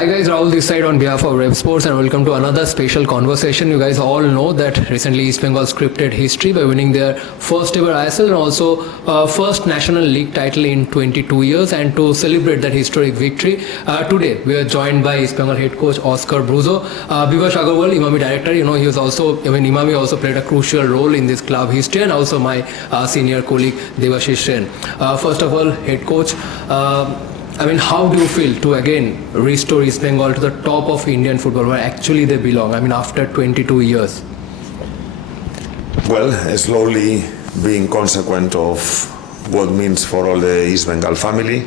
Hi guys, Rahul this side on behalf of Rev Sports and welcome to another special conversation. You guys all know that recently East Bengal scripted history by winning their first ever ISL and also first National League title in 22 years. And to celebrate that historic victory, today we are joined by East Bengal head coach Oscar Bruzo, Bivash Agarwal, Imami director. You know, he was also, Imami also played a crucial role in this club history, and also my senior colleague Devashish Sen. First of all, head coach, how do you feel to again restore East Bengal to the top of Indian football where actually they belong? After 22 years. Well, slowly being consequent of what means for all the East Bengal family,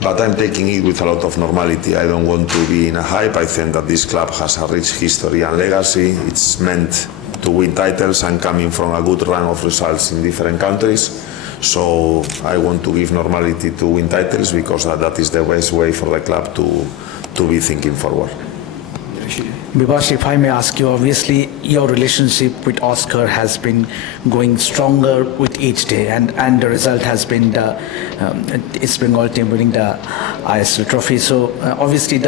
but I'm taking it with a lot of normality. I don't want to be in a hype. I think that this club has a rich history and legacy. It's meant to win titles and coming from a good run of results in different countries. So I want to give normality to win titles because that is the best way for the club to be thinking forward. Bivash, if I may ask you, obviously your relationship with Oscar has been going stronger with each day, and the result has been the East Bengal team winning the ISL trophy. So obviously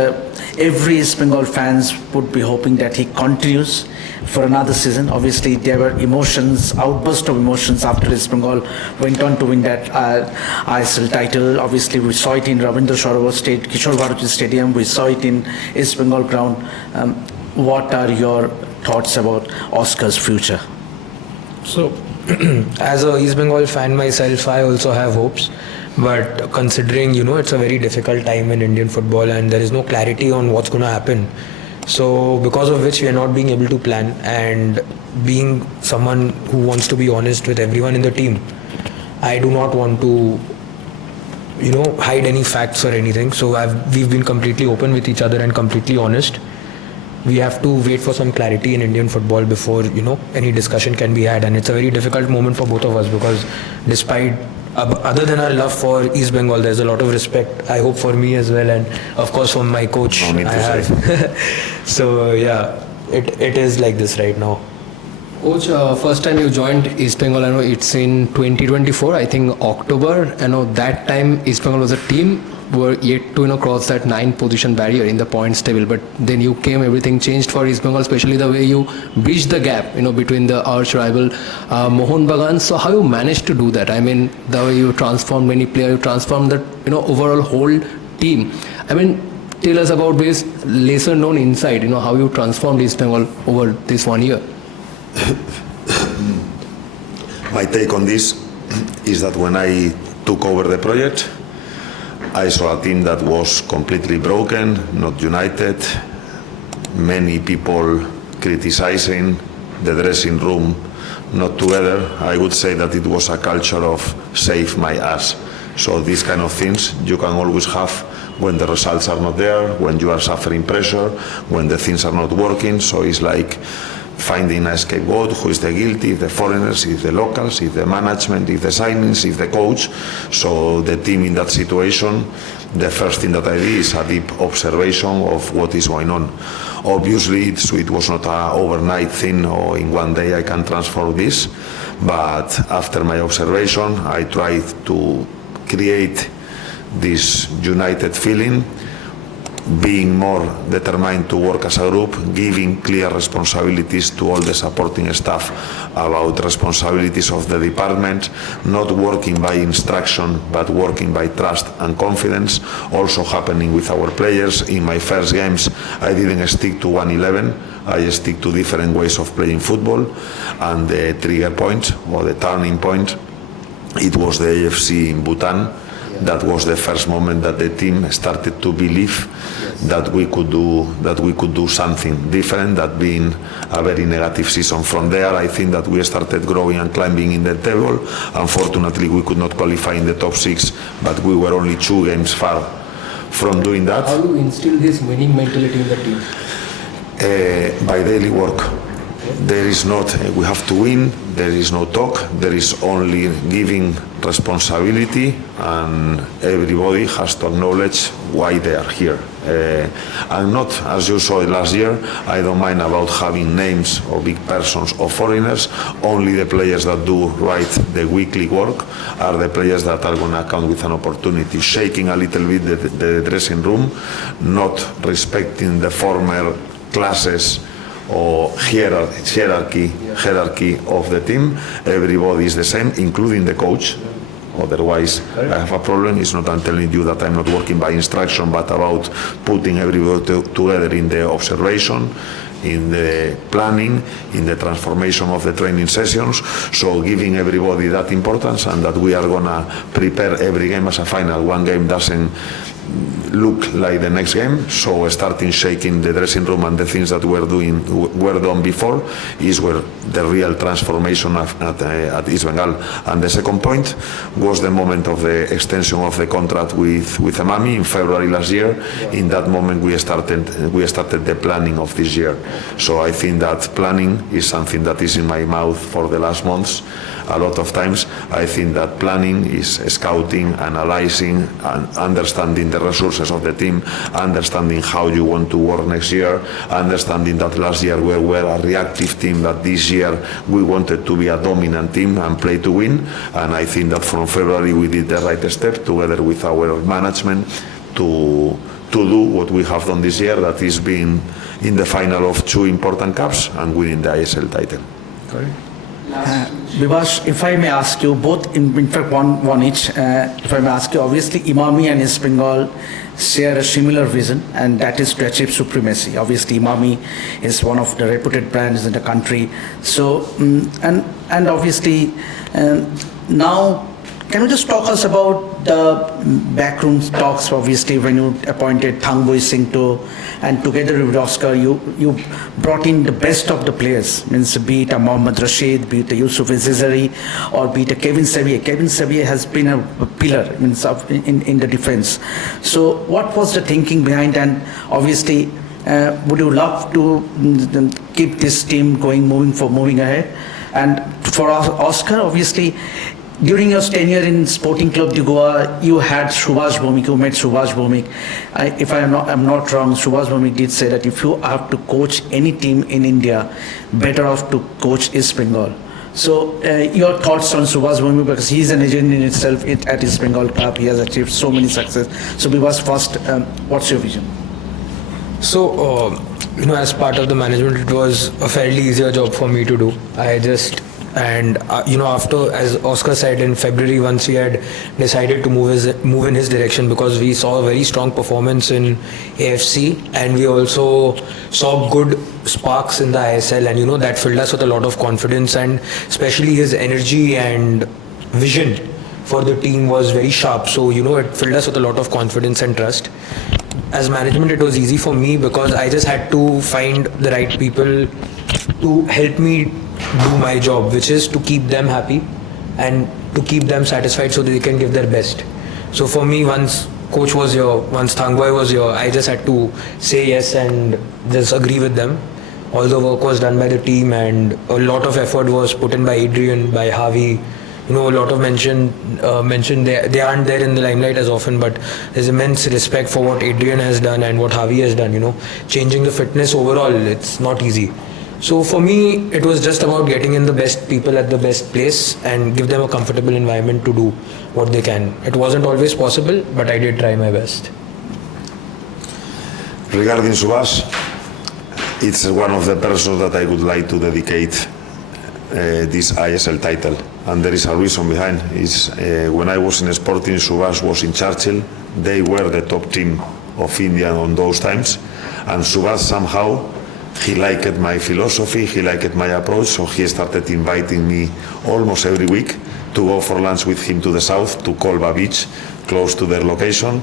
every East Bengal fans would be hoping that he continues for another season. Obviously there were outburst of emotions after East Bengal went on to win that ISL title. Obviously we saw it in Ravindra Sarovar Kishore Bharati Stadium, we saw it in East Bengal ground. What are your thoughts about Oscar's future? So, as a East Bengal fan myself, I also have hopes. But considering, it's a very difficult time in Indian football and there is no clarity on what's going to happen. So, because of which we are not being able to plan, and being someone who wants to be honest with everyone in the team, I do not want to, hide any facts or anything. So, we've been completely open with each other and completely honest. We have to wait for some clarity in Indian football before, any discussion can be had. And it's a very difficult moment for both of us because despite, other than our love for East Bengal, there's a lot of respect, I hope, for me as well. And of course, for my coach, I have. So, yeah, it is like this right now. Coach, first time you joined East Bengal, I know it's in 2024, I think October. I know that time East Bengal was a team were yet to cross that 9 position barrier in the points table, but then you came, everything changed for East Bengal, especially the way you bridged the gap between the arch rival Mohun Bagan. So how you managed to do that? The way you transformed many players, you transformed that overall whole team. Tell us about this lesser known insight, how you transformed East Bengal over this 1 year. My take on this is that when I took over the project, I saw a team that was completely broken, not united, many people criticizing, the dressing room not together. I would say that it was a culture of save my ass. So these kind of things you can always have when the results are not there, when you are suffering pressure, when the things are not working. So it's like finding a scapegoat, who is the guilty, if the foreigners, if the locals, if the management, if the signings, if the coach. So the team in that situation, the first thing that I did is a deep observation of what is going on. Obviously, it was not an overnight thing or in one day I can transform this, but after my observation, I tried to create this united feeling, being more determined to work as a group, giving clear responsibilities to all the supporting staff about responsibilities of the department, not working by instruction but working by trust and confidence, also happening with our players. In my first games I didn't stick to 1-11, I stick to different ways of playing football, and the trigger point or the turning point, it was the AFC in Bhutan. That was the first moment that the team started to believe that we could do something different, that being a very negative season. From there, I think that we started growing and climbing in the table. Unfortunately, we could not qualify in the top 6, but we were only 2 games far from doing that. How do you instill this winning mentality in the team? By daily work. There is not, we have to win, there is no talk, there is only giving responsibility, and everybody has to acknowledge why they are here. And not, as you saw last year, I don't mind about having names of big persons or foreigners. Only the players that do right the weekly work are the players that are going to come with an opportunity, shaking a little bit the dressing room, not respecting the former classes or hierarchy of the team. Everybody is the same, including the coach. Otherwise, I have a problem. It's not I'm telling you that I'm not working by instruction, but about putting everybody together in the observation, in the planning, in the transformation of the training sessions. So giving everybody that importance, and that we are going to prepare every game as a final. One game doesn't look like the next game, so starting shaking the dressing room and the things that were done before is where the real transformation at East Bengal. And the second point was the moment of the extension of the contract with Emami in February last year. In that moment we started the planning of this year. So I think that planning is something that is in my mouth for the last months. A lot of times I think that planning is scouting, analyzing, and understanding the resources of the team, understanding how you want to work next year, understanding that last year we were a reactive team, that this year we wanted to be a dominant team and play to win. And I think that from February we did the right step together with our management to do what we have done this year, that is being in the final of 2 important cups and winning the ISL title. Correct. Vivash, if I may ask you, both in fact one each, if I may ask you, obviously Emami and East Bengal share a similar vision, and that is to achieve supremacy. Obviously Emami is one of the reputed brands in the country. So, and obviously now, can you just talk us about the backroom talks, obviously, when you appointed Thangboy Singh and together with Oscar, you brought in the best of the players, means be it a Mohammad Rashid, be it a Yusuf Zizari, or be it a Kevin Sevier. Kevin Sevier has been a pillar means in the defense. So what was the thinking behind, and obviously, would you love to keep this team going, moving ahead? And for Oscar, obviously, during your tenure in Sporting Club de Goa, you had Subhash Bhomik, you met Subhash Bhomik. If I'm not wrong, Subhash Bhomik did say that if you have to coach any team in India, better off to coach East Bengal. So your thoughts on Subhash Bhomik, because he's a legend in itself at East Bengal Club. He has achieved so many success. So Bivas, first, what's your vision? So, as part of the management, it was a fairly easier job for me to do. After, as Oscar said, in February, once we had decided to move in his direction, because we saw a very strong performance in AFC, and we also saw good sparks in the ISL, and that filled us with a lot of confidence, and especially his energy and vision for the team was very sharp. So it filled us with a lot of confidence and trust. As management, it was easy for me because I just had to find the right people to help me do my job, which is to keep them happy and to keep them satisfied so that they can give their best. So for me, once coach was here, once Thangboy was here, I just had to say yes and just agree with them. All the work was done by the team, and a lot of effort was put in by Adrian, by Javi. A lot of mention they aren't there in the limelight as often, but there's immense respect for what Adrian has done and what Javi has done. Changing the fitness overall, it's not easy. So for me, it was just about getting in the best people at the best place and give them a comfortable environment to do what they can. It wasn't always possible, but I did try my best. Regarding Subhash, it's one of the persons that I would like to dedicate this ISL title, and there is a reason behind. Is when I was in Sporting, Subhash was in Churchill. They were the top team of India on those times, and Subhash somehow, he liked my philosophy, he liked my approach, so he started inviting me almost every week to go for lunch with him to the south, to Kolba Beach, close to their location.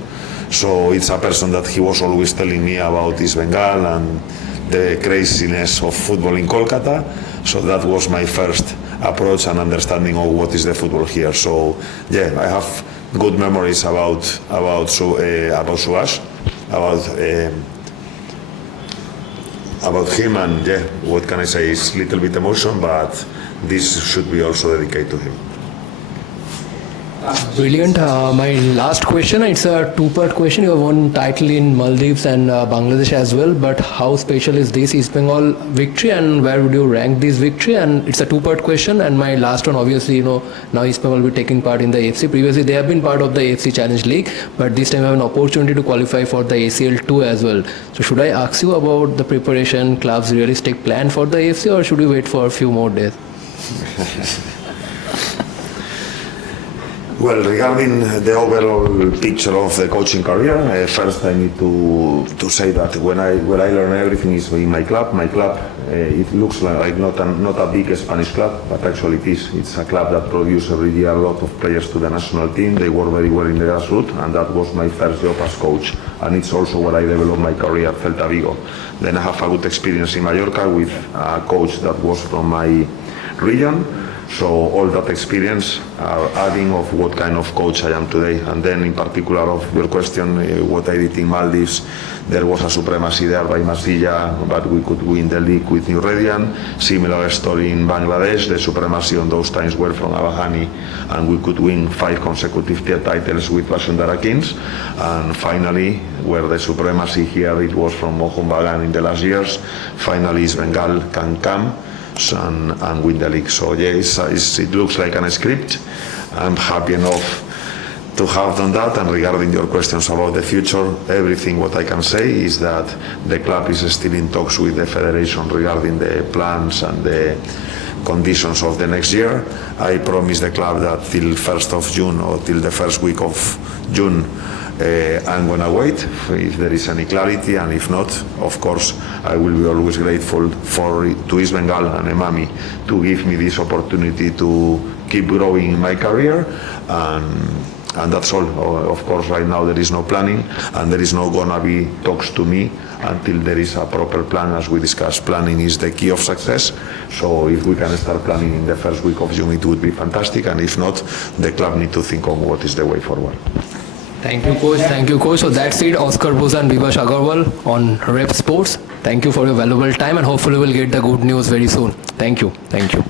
So it's a person that he was always telling me about East Bengal and the craziness of football in Kolkata. So that was my first approach and understanding of what is the football here. So yeah, I have good memories about Subhash, about about him, and yeah, what can I say? It's a little bit emotion, but this should be also dedicated to him. Brilliant. My last question, it's a two-part question. You have won title in Maldives and Bangladesh as well, but how special is this East Bengal victory, and where would you rank this victory? And it's a two-part question. And my last one, obviously, now East Bengal will be taking part in the AFC. Previously, they have been part of the AFC Challenge League, but this time I have an opportunity to qualify for the ACL 2 as well. So should I ask you about the preparation, club's realistic plan for the AFC, or should we wait for a few more days? Well, regarding the overall picture of the coaching career, first I need to say that when I learn everything is in my club. My club, it looks like not a big Spanish club, but actually it is. It's a club that produces every year a lot of players to the national team. They work very well in the grassroots, and that was my first job as coach. And it's also where I developed my career at Celta Vigo. Then I have a good experience in Mallorca with a coach that was from my region. So all that experience are adding of what kind of coach I am today. And then in particular of your question, what I did in Maldives, there was a supremacy there by Masilla, but we could win the league with New Radian. Similar story in Bangladesh, the supremacy on those times were from Abahani, and we could win 5 consecutive tier titles with Basundara Kings. And finally, where the supremacy here, it was from Mohun Bagan in the last years. Finally, East Bengal can come and win the league. So yes, it looks like a script. I'm happy enough to have done that. And regarding your questions about the future, everything what I can say is that the club is still in talks with the federation regarding the plans and the conditions of the next year. I promise the club that till 1st of June or till the first week of June, I'm gonna wait if there is any clarity, and if not, of course, I will be always grateful to East Bengal and Emami to give me this opportunity to keep growing in my career, and that's all. Of course, right now there is no planning, and there is no gonna be talks to me until there is a proper plan. As we discussed, planning is the key of success. So if we can start planning in the first week of June, it would be fantastic, and if not, the club need to think on what is the way forward. Thank you, coach. Thank you, coach. So that's it. Oscar Boza and Vivash Agarwal on Rep Sports. Thank you for your valuable time, and hopefully we'll get the good news very soon. Thank you. Thank you.